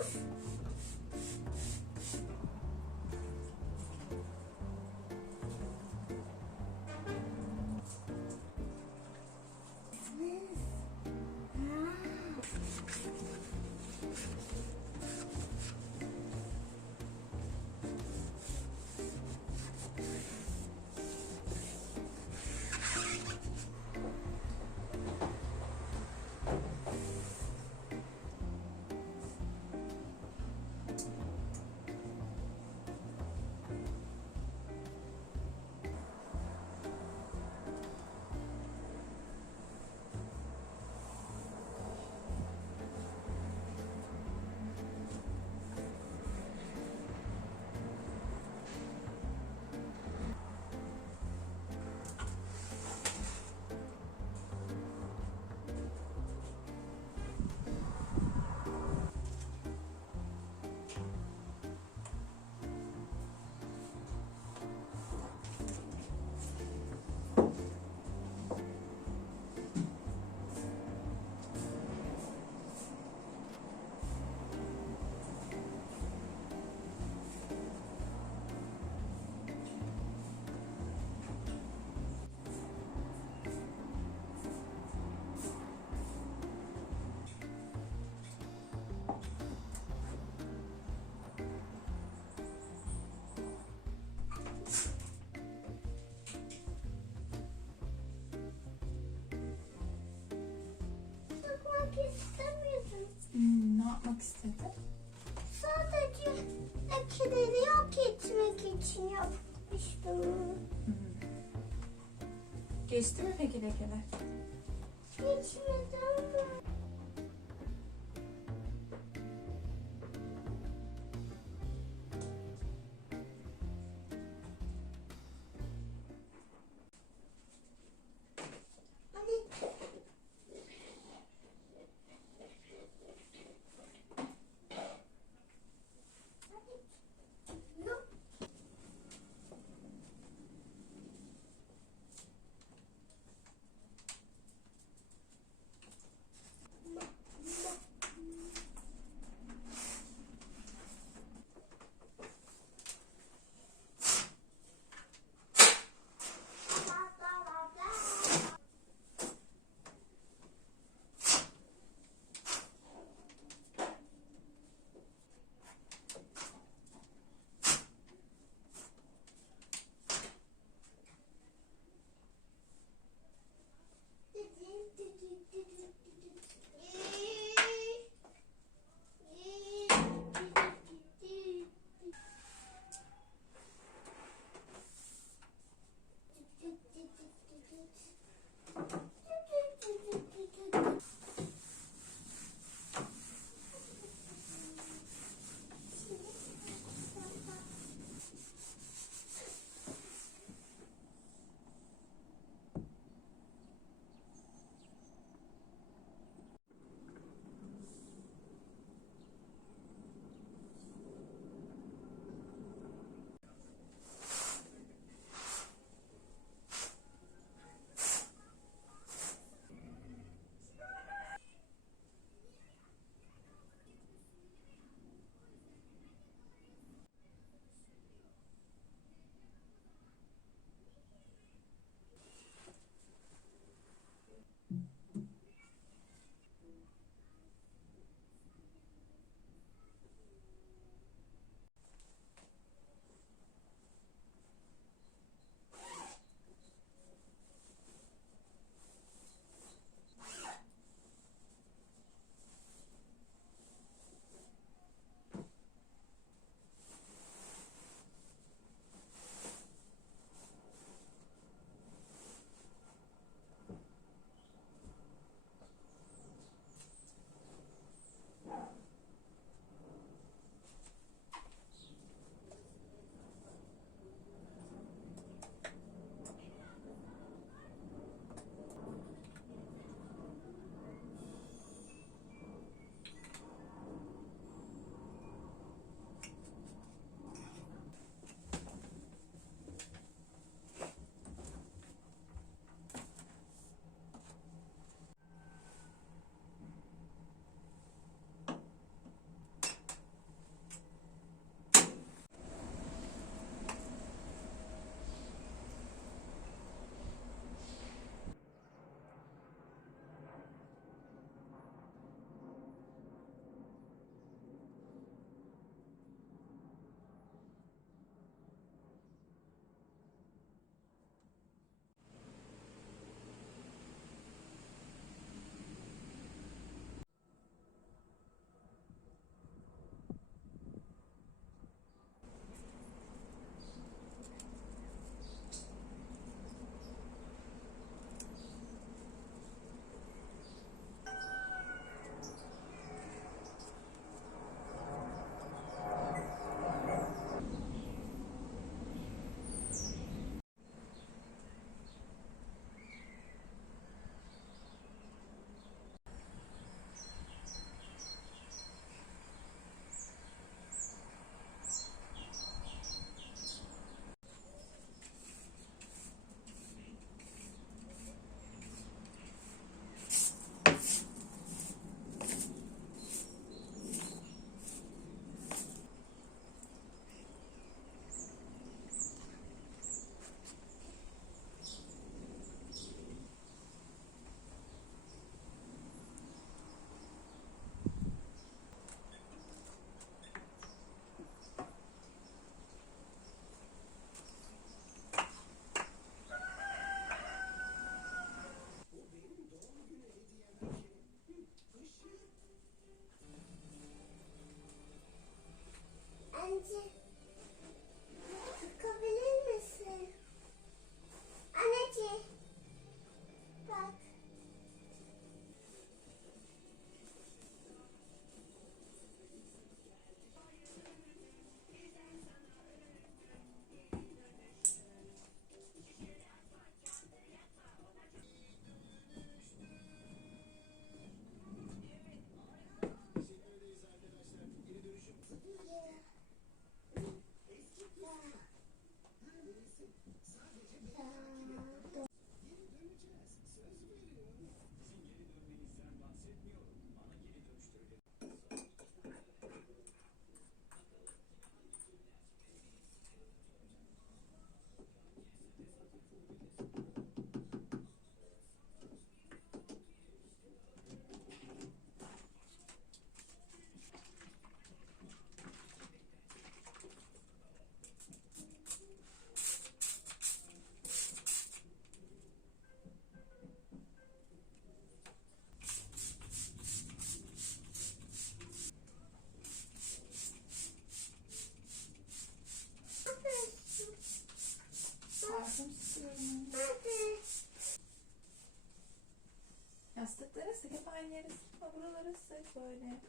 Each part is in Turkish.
ウス istedi? Sadece lekeleri yok etmek için yapmıştım. Geçti mi peki lekeler? Geçmedi Yastıkları sık hep aynı yere sıkma. Buraları sık böyle.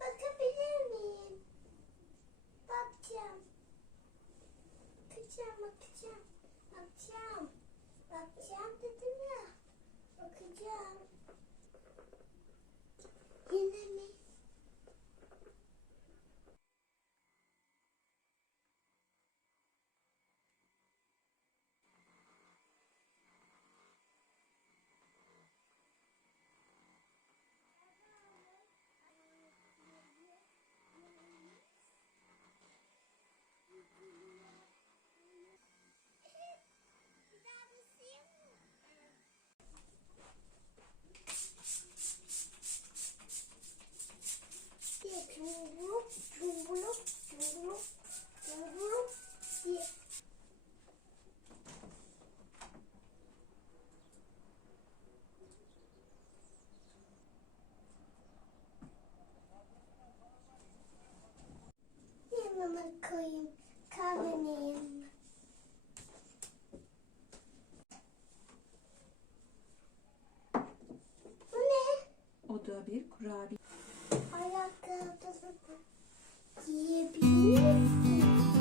Bakabilir miyim? Bakacağım. Bakacağım, bakacağım. Bakacağım. Dedim ya. Bakacağım. Yine O da bir kurabiye. Ayakkabı giyebilir misin?